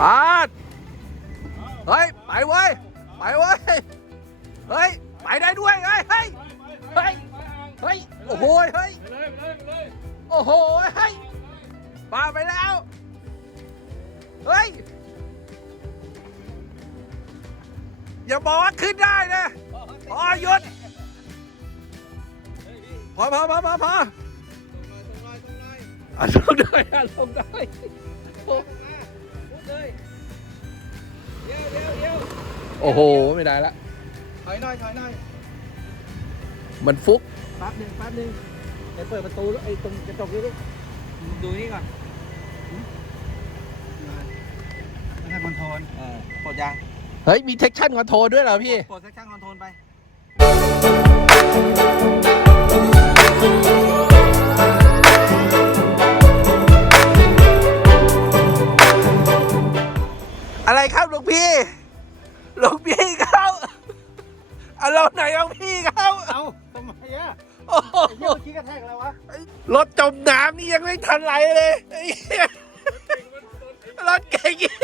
ปาดเฮ้ย ไปเว้ย ไปเว้ย เฮ้ย ไปได้ด้วยเฮ้ย เฮ้ย เฮ้ย เฮ้ย โอ้โห เฮ้ย โอ้โห เฮ้ยปาไปแล้ว เฮ้ย อย่าบอกว่าขึ้นได้นะพอหยุดพอพอพอพอพออะลงได้อะลงได้ โอ้โห ไม่ได้ละ ถอยหน่อยถอยหน่อยมันฟุก แป๊บหนึ่งแป๊บหนึ่งเดี๋ยวเปิดประตูไอ้ตรงกระจกนี้ดิดูนี่ก่อนไม่ใช่คอนโทรลเออปลดยางเฮ้ย มีเทคชั่นคอนโทรด้วยเหรอพี่ปลดเซ็กชั่นคอนโทรลไป อะไรครับหลวงพี่ อารมณ์ไหนหลวงพี่เขาเอ้าทำไมอะโอ้โหไอ้เหี้ยเมื่อกี้กระแทกอะไรวะรถจมน้ำนี่ยังไม่ทันไหลเลยไอ้เหี้ยรถเก่งอีก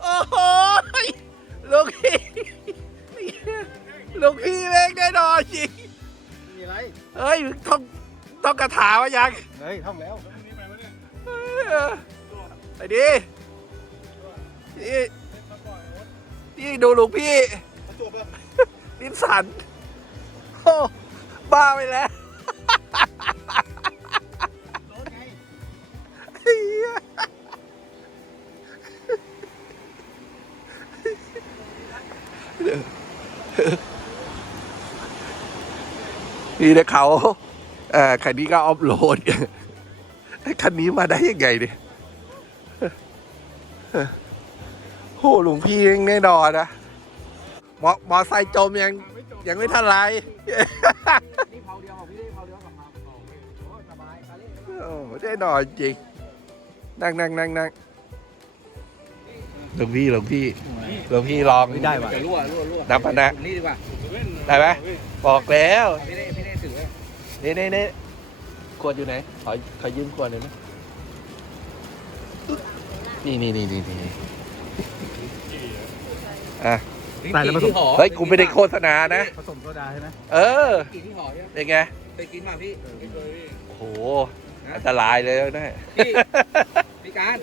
โอ้โหหลวงพี่หลวงพี่แม่งแน่นอนจริงมีอะไรเฮ้ยต้องต้องกระถาวะยังเฮ้ยท่องแล้วไอ้ดินี่นี่ดูหลวงพี่ประจวบเลย นิสสันโอ้บ้าไปแล้วรถไงเหี้ยนี่นะเขาเอ่อคันนี้ก็ออฟโหลดคันนี้มาได้ยังไงเนี่ยโหหลวงพี่แน่นอนนะ มอมอไซค์จมยังยังไม่ทันไร นี่เผาเดียวของพี่ได้เผาเดียวกับมาโอ้สบายคาเล่โอ้แน่นอนจริง นั่งนั่งนั่งนั่งหลวงพี่หลวงพี่หลวงพี่ลองไม่ได้ว่ะรั่วรั่วรั่วน้ำปะนะนี่ดีกว่าได้ไหมบอกแล้วพี่ได้พี่ได้ถือไว้นี่นี่นี่ขวดอยู่ไหน ขอขอยืมขวดหน่อยไหมนี่นี่นี่นี่นี่อะ ใส่แล้วผสมเฮ้ยกูไม่ได้โฆษณานะ ผสมโซดาใช่ไหมเออกินที่หอใช่ไหมเป็นไงเคยกินมาพี่โอ้โหอันตรายเลยนะ พี่พี่การ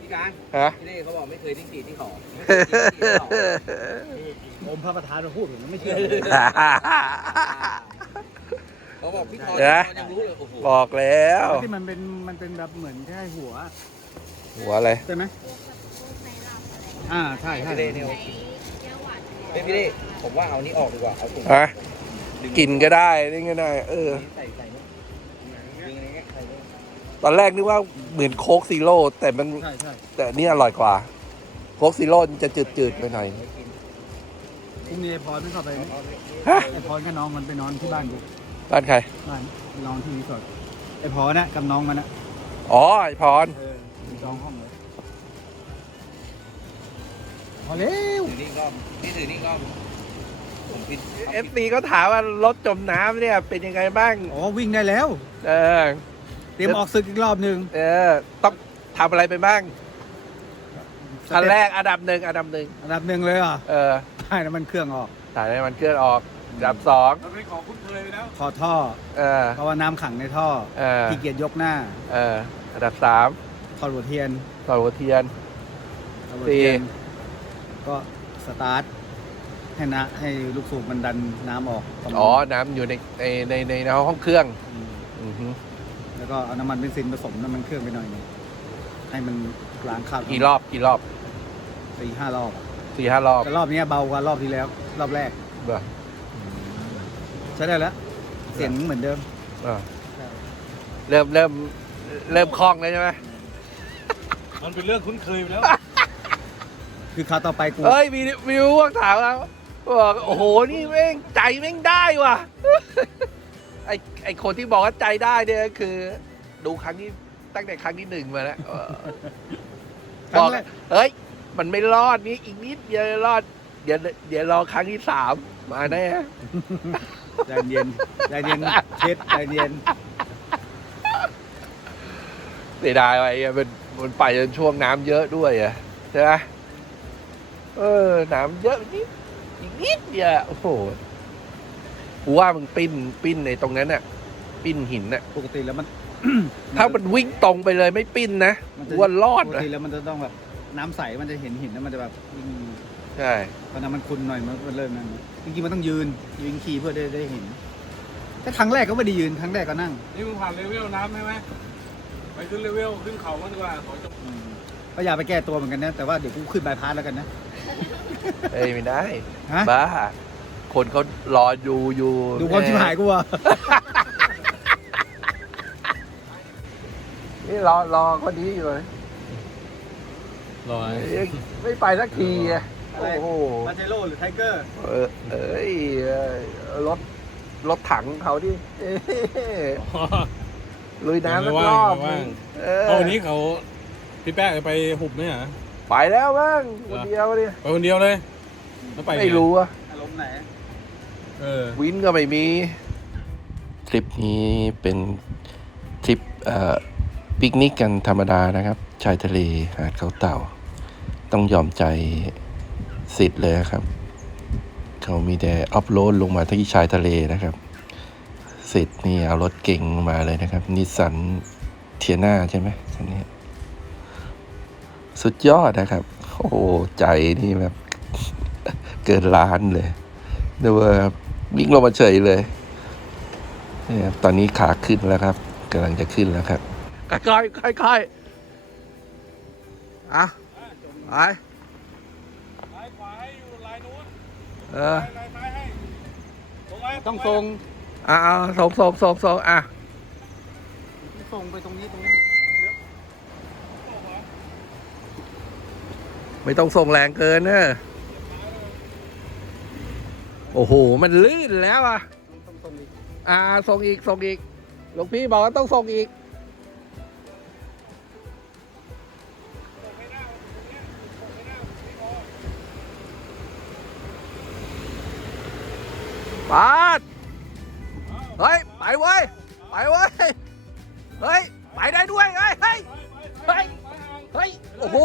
พี่การฮะ พี่เน่เขาบอกไม่เคยได้กรีดที่หอไม่เคยกินที่หออมพระประธานมาพูดผมไม่เชื่อเขาบอกพี่ทอนเดี๋ยวนะ ยังรู้เลยโอ้โหบอกแล้ว ที่มันเป็นมันเป็นแบบเหมือนแค่หัวหัวอะไร ใช่ไหม อ่าใช่ใช่พี่เน่เนี่ยเฮ้ยพี่เน่ผมว่าเอานี้ออกดีกว่า เอาถุงฮะกินก็ได้นี่ก็ได้ เออ ใส่ใส่นี่ดึงอะไรเงี้ยใส่นี่ตอนแรกนึกว่าเหมือนโค้กซีโร่แต่มันใช่ใช่แต่อันนี่อร่อยกว่า โค้กซีโร่มันจะจืดๆไปหน่อยไม่กินพรุ่งนี้ไอ้พรไม่เข้าไปไหมฮะไอ้พรกับน้องมันไปนอนที่บ้านกูบ้านใคร บ้านไปนอนที่รีสอร์ทไอ้พรนะกับน้องมันนะอ๋อไอพรเออมีจองห้อง อเร็วถือนี่อีกรอบนี่ถือนี่อีกรอบผมกินเอฟซีก็ถามว่ารถจมน้ำเนี่ย เป็นยังไงบ้าง อ๋อวิ่งได้แล้ว เออ เตรียมออกศึกอีกรอบหนึ่งเออ ต้องทำอะไรไปบ้างคันแรกอันดับหนึ่งอันดับหนึ่งอันดับหนึ่งเลยเหรอะเออใช่น้ำมันเครื่องออก ถ่ายให้มันเคลื่อนออกอันดับสองถอดท่อ เออ เพราะว่าน้ำขังในท่อเออ ขี้เกียจยกหน้า เออ อันดับสามถอดหัวเทียนต่อหัวเทียน ถอดหัวเทียน ก็สตาร์ทให้นะให้ลูกสูบมันดันน้ำออกตรงอ๋อ น้ำอยู่ในในในในในห้องเครื่องมอือฮึแล้วก็เอาน้ำมันเบนซินผสมน้ำมันเครื่องไปหน่อยหนึงให้มันล้างคราบกี่รอบกี่รอบสี่ห้ารอบอะสี่ห้ารอบแต่รอบเนี้ยเบากว่ารอบที่แล้ว รอบแรก เบื่อใช้ได้แล้ว เสียงเหมือนเดิม เออเริ่มเริ่มเริ่มคล่องแล้วใช่ไหมมันเป็นเรื่องคุ้นเคยไปแล้ว คือคราวต่อไปกูเฮ้ยมีมีพวกถามแล้วบอกโอ้โหนี่แม่งใจแม่งได้ว่ะ ไอไอคนที่บอกว่าใจได้เนี่ยก็คือ ดูครั้งที่ตั้งแต่ครั้งที่หนึ่งมาแล้วเออครั้บอกงแรกเฮ้ย มันไม่รอดนี่อีกนิดเดียวรอด เดี๋ยวเดี๋ยวรอครั้งที่สามมาแน่ ใจเย็นใจเย็นเช็ดใจเย็นเสียดายไปอะมันมันไปจนช่วงน้ำเยอะด้วยอะใช่ไหม เออน้ำเยอะนิดอีกนิดเดียวโอ้โหกูว่ามึงปิ้นปิ้นในตรงนั้นน่ะ ปิ้นหินน่ะ ปกติแล้วมัน ถ้ามันวิ่งตรงไปเลยไม่ปิ้นนะมันกูจะว่ารอดปกนะติแล้วมันจะต้องแบบน้ำใสมันจะเห็นหินแล้วมันจะแบบยิ่งใช่ ตอนนั้นมันคุณหน่อยมันมันเริ่มนั้นจริงๆมันต้องยืนยืนขี่เพื่อได้ได้เห็นถ้าครั้งแรกก็ไม่ได้ยืนครั้งแรกก็นั่งนี่มึงผ่านเลเวลน้ำใช่ไหมไปขึ้นเลเวลขึ้นเขามันดีกว่าขอจบอืมก็อยากไปแก้ตัวเหมือนกันนะแต่ว่าเดี๋ยวกูขึ้นบายพาสแล้วกันนะ เอ้ยไม่ได้ฮะ บ้า คนเขารอดูอยู่ดูความชิบหายกูอะนี่รอรอคนนี้อยู่เลยรอยยังไม่ไปสักทีอะโอ้โห มาเจโร่หรือไทเกอร์เออเอ้ยเอ่อรถรถถังเขาดิเอ้ยลุยน้ำสักรอบว่างเออเอาวันนี้เขาพี่แป๊ะไปหุบไหมอะ ไปแล้วบ้างคนเดียวเนี่ยไปคนเดียวเลยแล้วไปงไม่รู้อะอารมณ์ไหน เออวินก็ไม่มี ทริปนี้เป็นทริปเอ่อปิกนิกกันธรรมดานะครับ ชายทะเลหาดเขาเต่า ต้องยอมใจสิทธิ์เลยครับ เขามีแต่อัพโหลดลงมาที่ชายทะเลนะครับ สิทธิ์นี่เอารถเก่งมาเลยนะครับนิสสันเทียนาใช่ไหมคันนี้ สุดยอดนะครับ โอ้โหใจนี่แบบ เกินล้านเลยนึกว่าวิ่งลงมาเฉยเลยเนี่ยครับตอนนี้ขาขึ้นแล้วครับกำลังจะขึ้นแล้วครับค่อยๆค่อยๆอะไปลายขวาให้อยู่ลายนู้นเออลายซ้ายให้ตรงไหนต้องทรงอะเอาส่งส่งส่งส่งอะทรงไปตรงนี้ตรงนี้ ไม่ต้องส่งแรงเกินเนอะโอ้โห มันลื่นแล้วอะอ่าส่งอีกส่งอีกหลวงพี่บอกว่าต้องส่งอีก ปาด เฮ้ย ไปเว้ย ไปเว้ย เฮ้ย ไปได้ด้วย เฮ้ย เฮ้ย เฮ้ยเฮ้ยโอ้โห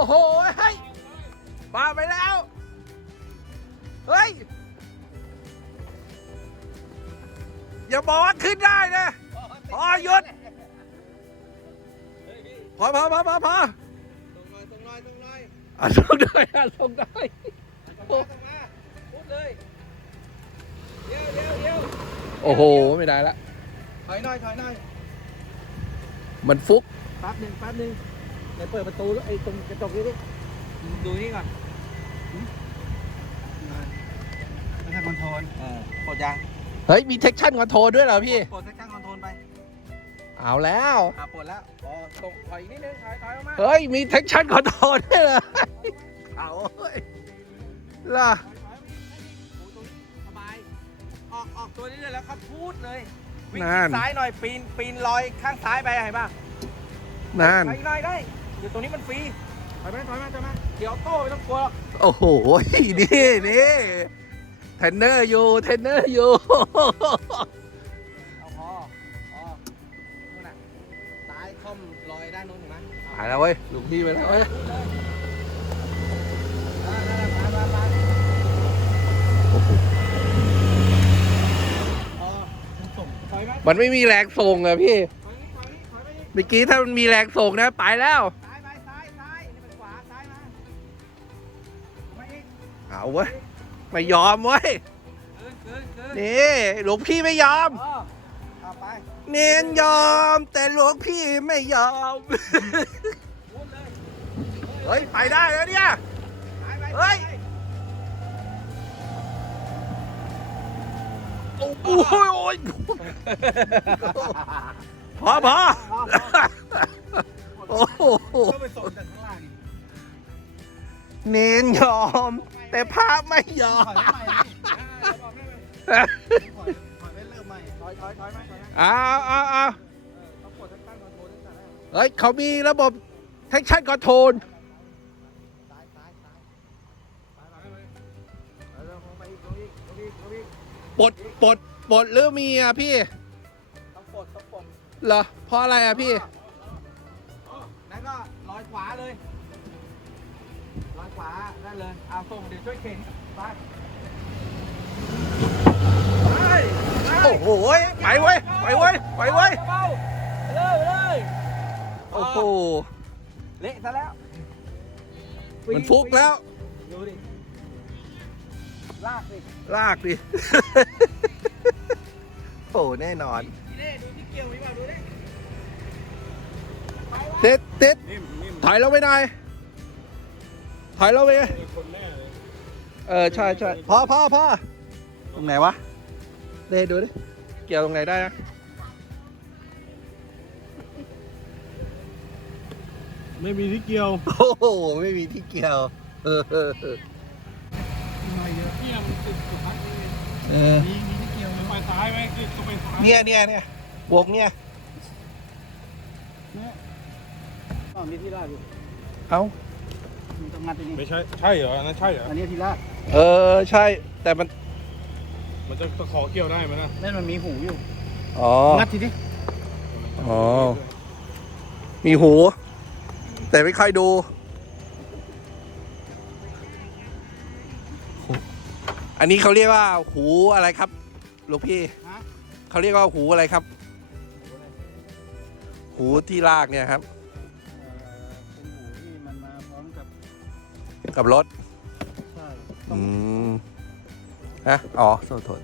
โอ้โหเฮ้ยมาไปแล้ว เฮ้ย อย่าบอกว่าขึ้นได้นะพอหยุดพอพอพอพอพอตรงหน่อยตรงหน่อยอะส่งได้อะส่งได้ตรงมาตรงมาพูดเลยเดี๋ยวเดี๋ยวเดี๋ยวโอ้โห ไม่ได้ละถอยหน่อยถอยหน่อยมันฟุกแป๊บหนึ่งแป๊บหนึ่งเดี๋ยวเปิดประตูแล้วไอ้ตรงกระจกนี้ดิดูนี่ก่อนไม่ใช่คอนโทรลเออกดยังเฮ้ยมีเทคชั่นคอนโทรด้วยเหรอพี่ กดเซ็กชันคอนโทรลไป เอาแล้ว อะปลดแล้วอ๋อตรงถอยอีกนิดนึงถอยถอยออกมาเฮ้ยมีเทคชั่นคอนโทรด้วยเหรอเอาเฮ้ยล่ะสบาย ออกออกตัวนี้เลยแล้วครับพูดเลย วิ่งนั่น ซ้ายหน่อยปีนปีนลอยข้างซ้ายไปเห็นป่ะนั่น ไปหน่อยได้ เดี๋ยวตรงนี้มันฟรีถอยมาถอยมาถอยมาเดี๋ยวโต้ไม่ต้องกลัวหรอกโอ้โห นี่นี่เทรนเนอร์อยู่เทรนเนอร์อยู่เอาพอพอนู่นน่ะซ้ายค่อมลอยด้านนู้นเห็นไหมหายแล้วเว้ยลูกพี่ไปแล้วเว้ยอ่านั่นแหละไปไปไปพอส่งถอยไหมมันไม่มีแรงส่งอะพี่ถอยนี่ถอยนี่ถอยไปนี่ เมื่อกี้ถ้ามันมีแรงส่งนะไปแล้ว เอาเว้ยไม่ยอมเว้ยเกินเกินเกินนี่หลวงพี่ไม่ยอมเออเอาไปเนนยอม แต่หลวงพี่ไม่ยอมพูดเลยเฮ้ยไปได้แล้วเนี่ยซ้ายไปเฮ้ยโอ้โหโอ้ยพอพอโอ้โหก็ไปส่งจากข้างล่างอีกเนนยอม แต่พระไม่ยอถอยใหม่ถอยถอยไปเริ่มใหม่ถอยถอยถอยมาถอยมาเอาเอาเอาต้องกดตั้งคอนโทรลตั้งแต่แรกเฮ้ยเขามีระบบแท็กชั่นคอนโทรลซ้ายซ้ายซ้ายซ้ายมาเลยเอาเร็วลงไปอีกลงอีกลงอีกลงอีกปลดปลดปลดหรือมีอะพี่ต้องปลดต้องปลดเหรอเพราะอะไรอะพี่ ลอยขวาได้เลยเอาส่งเดี๋ยวช่วยเข็นไปไปไปโอ้โหไปเว้ยไปเว้ยไปเว้ยเบาไปเลยไปเลยโอ้โหเละซะแล้วมันฟุกแล้วดูดิลากสิลากดิโอ้แน่นอนเน่ดูที่เกี่ยวมีเปล่าดูดิไปวะเต็ดเต็ดนิ่มนิ่มถอยเราไปหน่อย ถอยเราไปมีคนแน่เลยเออใช่ใช่พ่อพ่อพ่อตรงไหนวะเลดูดิ เกี่ยวตรงไหนได้นะไม่มีที่เกี่ยว โอ้โห ไม่มีที่เกี่ยว เออเออเออเกี่ยวมันติดติดพัดนี่เออมีมีที่เกี่ยวไปซ้ายไหมคือต้องไปซ้ายเนี่ยเนี่ยเนี่ยวงเนี่ยอ๋อมีที่ลาดอยู่เอ้า มีต้องงัดตรงนี้ไม่ใช่ ใช่เหรออันนั้นใช่เหรอ อันนี้ที่ลาดเออใช่ แต่มัน มันจะตะขอเกี่ยวได้ไหมนะนั่นมันมีหูอยู่อ๋อ งัดทีนี้อ๋อ มีหู แต่ไม่ค่อยดู อันนี้เขาเรียกว่าหูอะไรครับหลวงพี่ฮะเขาเรียกว่าหูอะไรครับ หูที่ลากเนี่ยครับ กับรถ ใช่อืมฮะอ๋อโทษโทษ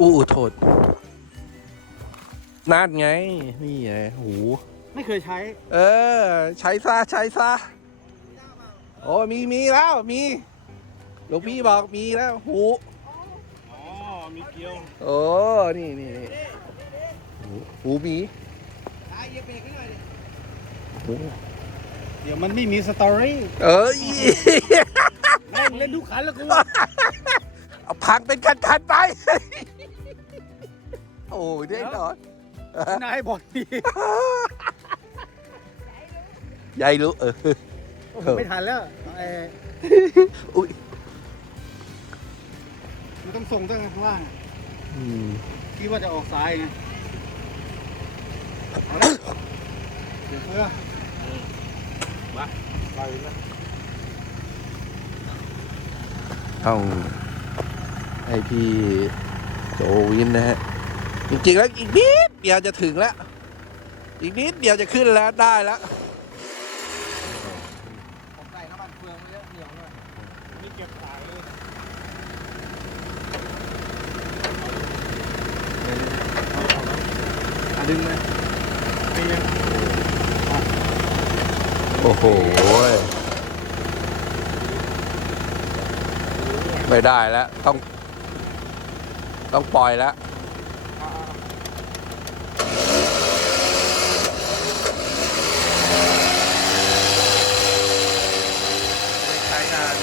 อู้อู้โทษนาดไง นี่ไงหู ไม่เคยใช้เออ ใช้ซะใช้ซะโอ้มีมีแล้วมีหลวงพี่บอกมีแล้วหู อ๋อมีเกี่ยวโอ้นี่นี่นี่หูหูมีตายเหยียบเบรกให้หน่อยดิหู เดี๋ยวมันไม่มีสตอรี่เอ้ย แม่งเล่นทุกคันแล้วกูเอาพังเป็นคันๆไป โอ้ยแน่นอนนายบอกดียายรู้เออ โอ้โหไม่ทันแล้วเอออุ้ยมันต้องส่งตั้งข้างล่างอืมคิดว่าจะออกซ้ายไงเอาละเดี๋ยวเพื่อ ไปนะต้องให้พี่โจวินนะฮะ จริงๆแล้วอีกนิดเดียวจะถึงแล้ว อีกนิดเดียวจะขึ้นแล้วได้แล้วผมใส่น้ำมันเฟืองเยอะเหนียวหน่อยนี่เก็บขายเลยอะดึงเลย นี่ยัง โอ้โหไม่ได้แล้ว ต้อง ต้องปล่อยแล้ว ใช้งาน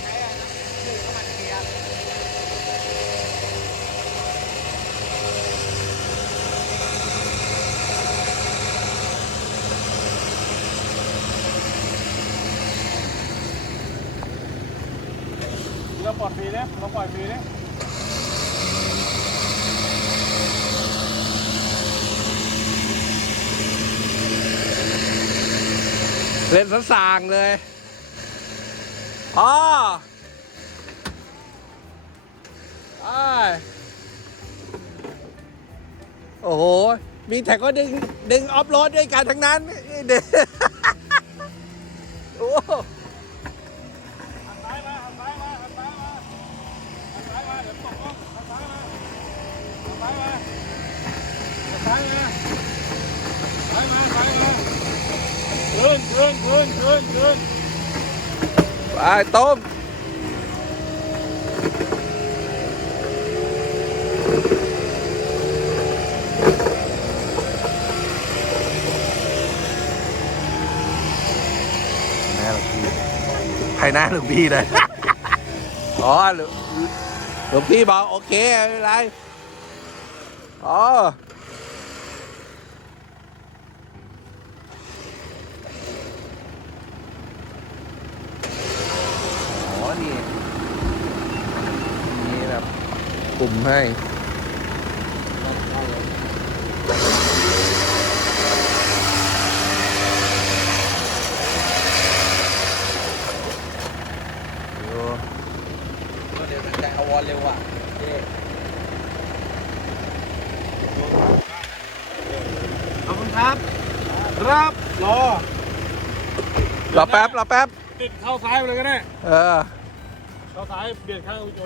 ใช้อะไรนะคือน้ำมันเกียร์ เรา ปล่อยฟรีเลยเราปล่อยฟรีเลยเล่นสะสางเลยอ๋อไอโอ้โห มีแต่ก็ดึง ดึงออฟโรดด้วยกันทั้งนั้นเด็กโอ้ หันซ้ายมาหันซ้ายมาหันซ้ายมาหันซ้ายมาเดี๋ยวตกลงหันซ้ายมาหันซ้ายมาหันซ้ายมาซ้ายมาซ้ายมาขึ้นขึ้นขึ้นขึ้นขึ้น ไป ต้มหน้าหลวงพี่ใครหน้าหลวงพี่เลย อ๋อหลวงหลวงพี่บอกโอเคไม่เป็นไรอ๋อ อ๋อ นี่ ปุ่มให้ดูก็เดี๋ยวจะเอาวอลเร็วอะเจ๊ขอบคุณครับครับรอ รอแป๊บ รอแป๊บ ติดเข้าซ้ายไปเลยก็ได้ เออ เข้าซ้ายเบียดข้างคุณโจ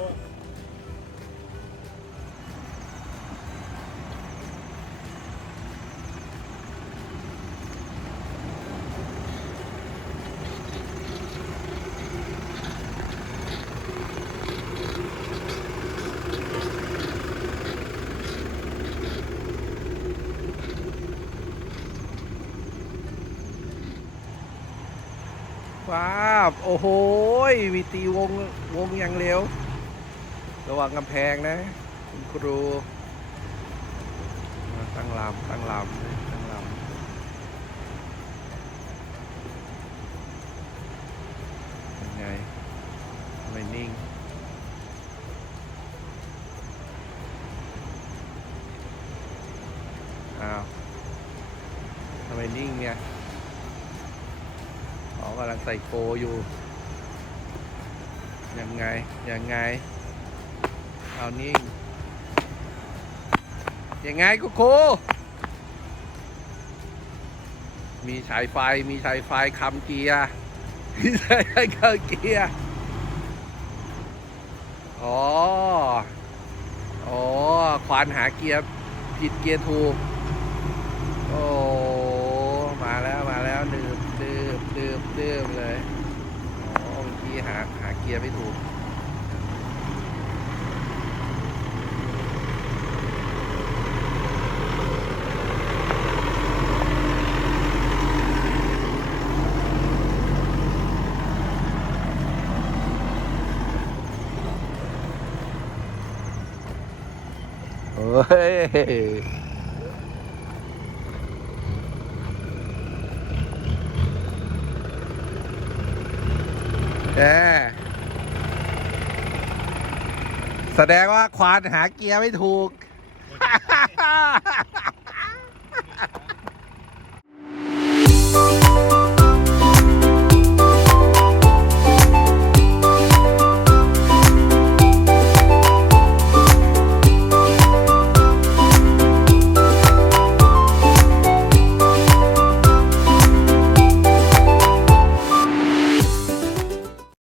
ว้าบโอ้โหมีตีวงวงอย่างเร็ว ระวังกำแพงนะ คุณครู ตั้งลำตั้งลำตั้งลำยังไงไม่นิ่งอ้าวทำไมนิ่งเนี่ย กำลังใส่โกอยู่ ยังไง ยังไง เอานิ่ง ยังไงกูคมีสายไฟ มีสายไฟคำเกียร์มีสายไฟคำเกียร์ อ๋อ อ๋อ ควานหาเกียร์ ผิดเกียร์ถูก โอ้ มาแล้ว มาแล้วดื่ม เดื่มดื่มดื่มเลยอังกี้หาหาเกียร์ไม่ถูกเฮ้ย แหมแสดงว่าควานหาเกียร์ไม่ถูก